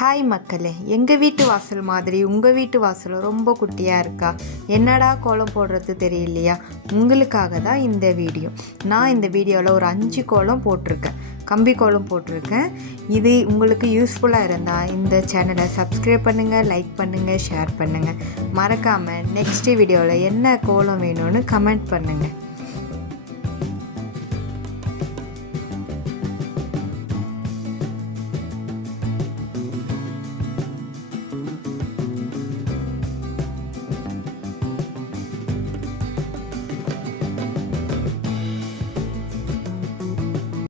Hi மக்களே, எங்கள் வீட்டு வாசல் மாதிரி உங்கள் வீட்டு வாசல் ரொம்ப குட்டியாக இருக்கா? என்னடா கோலம் போடுறது தெரியலையா? உங்களுக்காக தான் இந்த வீடியோ. நான் இந்த வீடியோவில் ஒரு 5 கோலம் போட்டிருக்கேன், கம்பி கோலம் போட்டிருக்கேன். இது உங்களுக்கு யூஸ்ஃபுல்லாக இருந்தால் இந்த சேனலை சப்ஸ்கிரைப் பண்ணுங்கள், லைக் பண்ணுங்கள், ஷேர் பண்ணுங்கள். மறக்காமல் நெக்ஸ்ட் வீடியோவில் என்ன கோலம் வேணும்னு கமெண்ட் பண்ணுங்கள்.